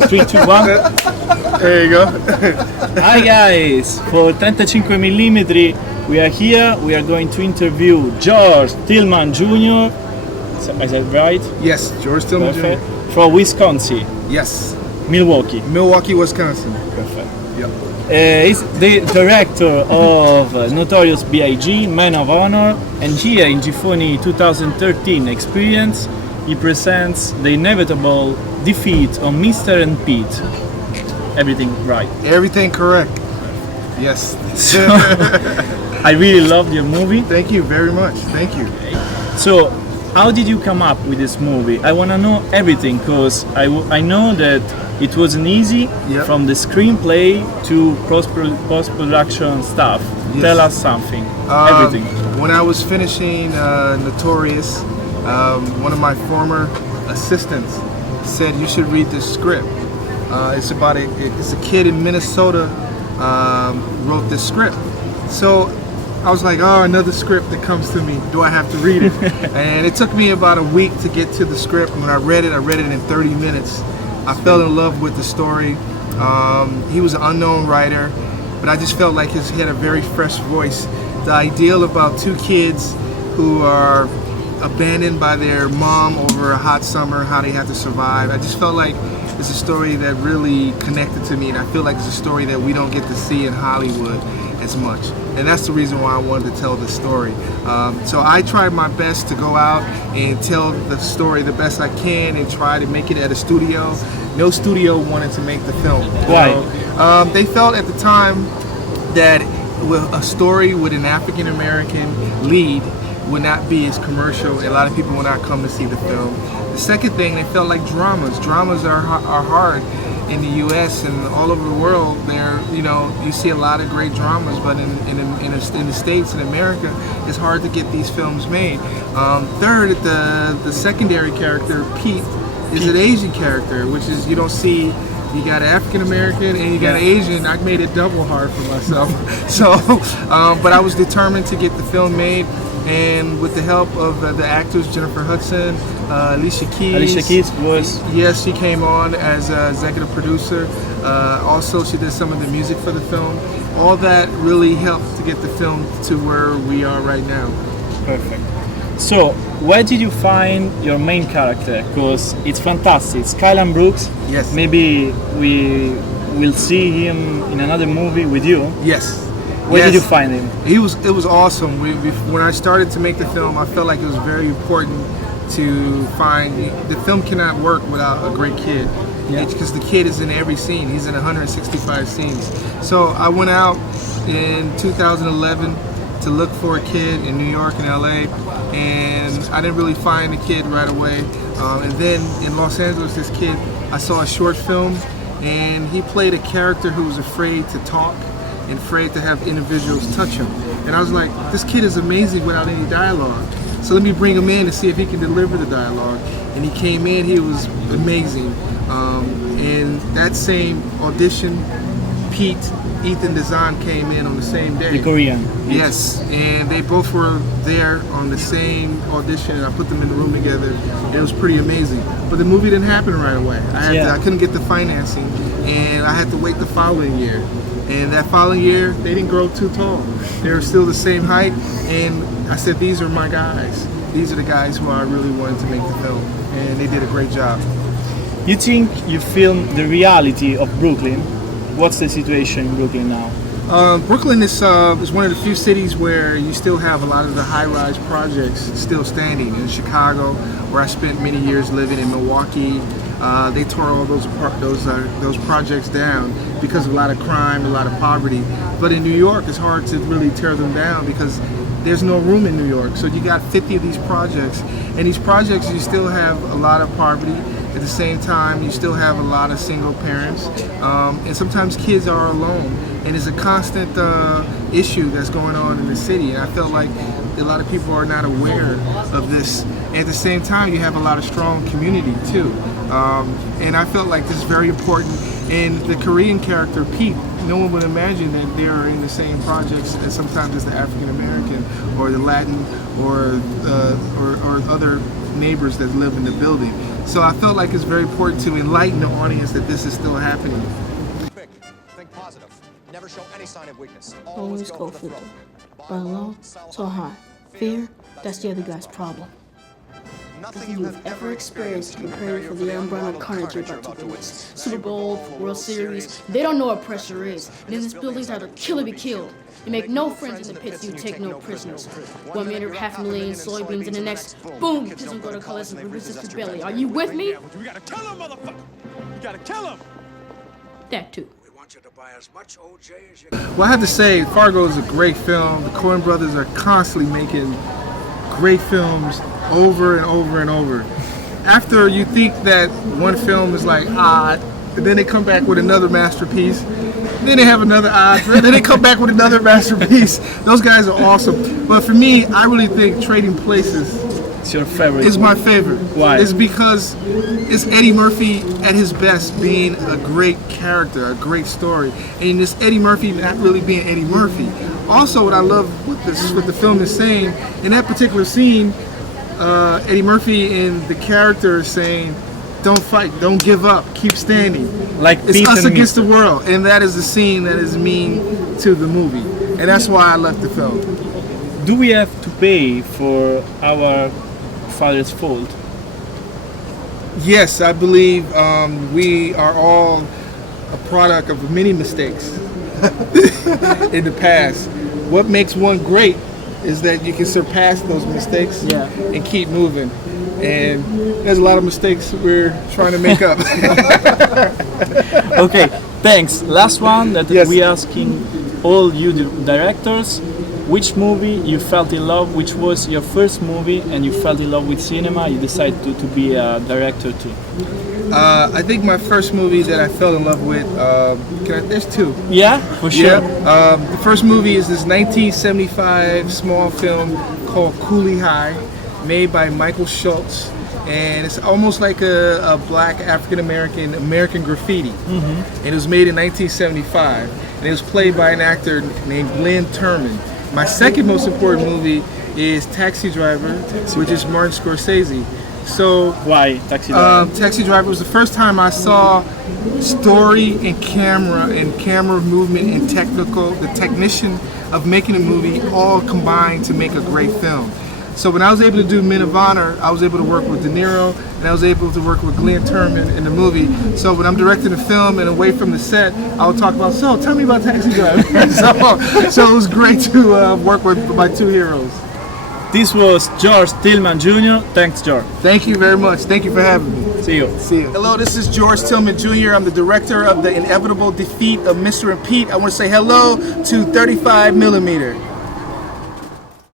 Yep. 3, 2, 1. There you go. Hi guys, for 35mm we are here, we are going to interview George Tillman Jr. I said right? Yes, George Tillman Perfect. Jr. From Wisconsin, Yes, Milwaukee. Milwaukee, Wisconsin. Perfect. Yep. He's the director of Notorious B.I.G., Man of Honor, and here in Giffoni 2013 Experience, he presents the inevitable defeat of Mr. and Pete. Everything right. Everything correct. Yes. I really loved your movie. Thank you very much. Thank you. So, how did you come up with this movie? I want to know everything because I know that it wasn't easy. Yep. From the screenplay to post-production stuff. Yes. Tell us something. Everything. When I was finishing Notorious, one of my former assistants said you should read this script. It's about it's a kid in Minnesota wrote this script. So I was like, oh, another script that comes to me. Do I have to read it? And it took me about a week to get to the script. When I read it in 30 minutes. I fell in love with the story. He was an unknown writer, but I just felt like he had a very fresh voice. The ideal about two kids who are abandoned by their mom over a hot summer, how they have to survive. I just felt like it's a story that really connected to me, and I feel like it's a story that we don't get to see in Hollywood as much. And that's the reason why I wanted to tell this story. So I tried my best to go out and tell the story the best I can and try to make it at a studio. No studio wanted to make the film. Why? They felt at the time that a story with an African American lead would not be as commercial. A lot of people would not come to see the film. The second thing, they felt like dramas. Dramas are hard in the U.S. and all over the world. You see a lot of great dramas, but in the States, in America, it's hard to get these films made. Third, the secondary character, Pete, is an Asian character, which is, you don't see. You got African American and you got Asian. I made it double hard for myself. So, but I was determined to get the film made, and with the help of the actors Jennifer Hudson, Alicia Keys was. Yes, she came on as executive producer. Also, she did some of the music for the film. All that really helped to get the film to where we are right now. Perfect. So, where did you find your main character? Because it's fantastic. Skyland Brooks. Yes. Maybe we will see him in another movie with you. Yes. Where did you find him? It was awesome. When I started to make the film, I felt like it was very important to find. The film cannot work without a great kid. Because the kid is in every scene. He's in 165 scenes. So I went out in 2011 to look for a kid in New York and LA, and I didn't really find the kid right away. And then in Los Angeles, this kid, I saw a short film, and he played a character who was afraid to talk and afraid to have individuals touch him. And I was like, this kid is amazing without any dialogue. So let me bring him in and see if he can deliver the dialogue. And he came in, he was amazing. And that same audition, Ethan Dazan came in on the same day. The Korean. Yes, and they both were there on the same audition, and I put them in the room together. It was pretty amazing. But the movie didn't happen right away. I couldn't get the financing, and I had to wait the following year. And that following year, they didn't grow too tall. They were still the same height, and I said, these are my guys. These are the guys who I really wanted to make the film, and they did a great job. You think you filmed the reality of Brooklyn? What's the situation in Brooklyn now? Brooklyn is one of the few cities where you still have a lot of the high-rise projects still standing. In Chicago, where I spent many years living, in Milwaukee, they tore all those projects down because of a lot of crime, a lot of poverty. But in New York, it's hard to really tear them down because there's no room in New York. So you got 50 of these projects, and these projects you still have a lot of poverty. At the same time, you still have a lot of single parents, and sometimes kids are alone. And it's a constant issue that's going on in the city. And I felt like a lot of people are not aware of this. At the same time, you have a lot of strong community too. And I felt like this is very important. And the Korean character, Pete, no one would imagine that they are in the same projects as sometimes as the African American or the Latin or other neighbors that live in the building. So I felt like it's very important to enlighten the audience that this is still happening. Quick, think positive. Never show any sign of weakness. Always go for the throat. But alone, so hard. Fear, that's the other guy's problem. Nothing you've ever experienced preparing for the unbridled carnage you're about to witness. Super Bowl, World Series, they don't know what pressure is. And in this building's either kill or be killed. You make no friends in the pits, you take no prisoners. 1 minute, 500,000 soybeans, and the next, boom, kids don't go to college and resist his belly. Are you with me? We gotta kill him, motherfucker! We gotta kill him! That too. We want you to buy as much OJ as you Well, I have to say, Fargo is a great film. The Coen brothers are constantly making great films over and over and over. After you think that one film is like odd, and then they come back with another masterpiece, then they have another odd, then they come back with another masterpiece. Those guys are awesome. But for me, I really think Trading Places It's your favorite. is my favorite. Why? It's because it's Eddie Murphy at his best, being a great character, a great story, and this Eddie Murphy not really being Eddie Murphy. Also, what I love what the film is saying in that particular scene, Eddie Murphy and the character is saying, "Don't fight, don't give up, keep standing." Like It's Pete us and against me. the world, and that is the scene that is mean to the movie, and that's why I left the film. Do we have to pay for our father's fault? Yes, I believe we are all a product of many mistakes in the past. What makes one great is that you can surpass those mistakes and keep moving. And there's a lot of mistakes we're trying to make up. Okay, thanks. Last one that Yes. we asking all you directors, which movie you felt in love, which was your first movie and you felt in love with cinema, you decided to be a director too? I think my first movie that I fell in love with, there's two. Yeah, for sure. Yeah. The first movie is this 1975 small film called Cooley High, made by Michael Schultz, and it's almost like a black American graffiti. And it was made in 1975, and it was played by an actor named Glenn Tillman. My second most important movie is Taxi Driver, which is Martin Scorsese. So Why Taxi Driver? Taxi Driver was the first time I saw story and camera movement and the technician of making a movie all combined to make a great film. So when I was able to do Men of Honor, I was able to work with De Niro, and I was able to work with Glenn Tillman in the movie. So when I'm directing a film and away from the set, I would talk about, so tell me about Taxi Driver. so it was great to work with my two heroes. This was George Tillman Jr. Thanks, George. Thank you very much. Thank you for having me. See you. See you. Hello, this is George Tillman Jr. I'm the director of The Inevitable Defeat of Mr. and Pete. I want to say hello to 35mm.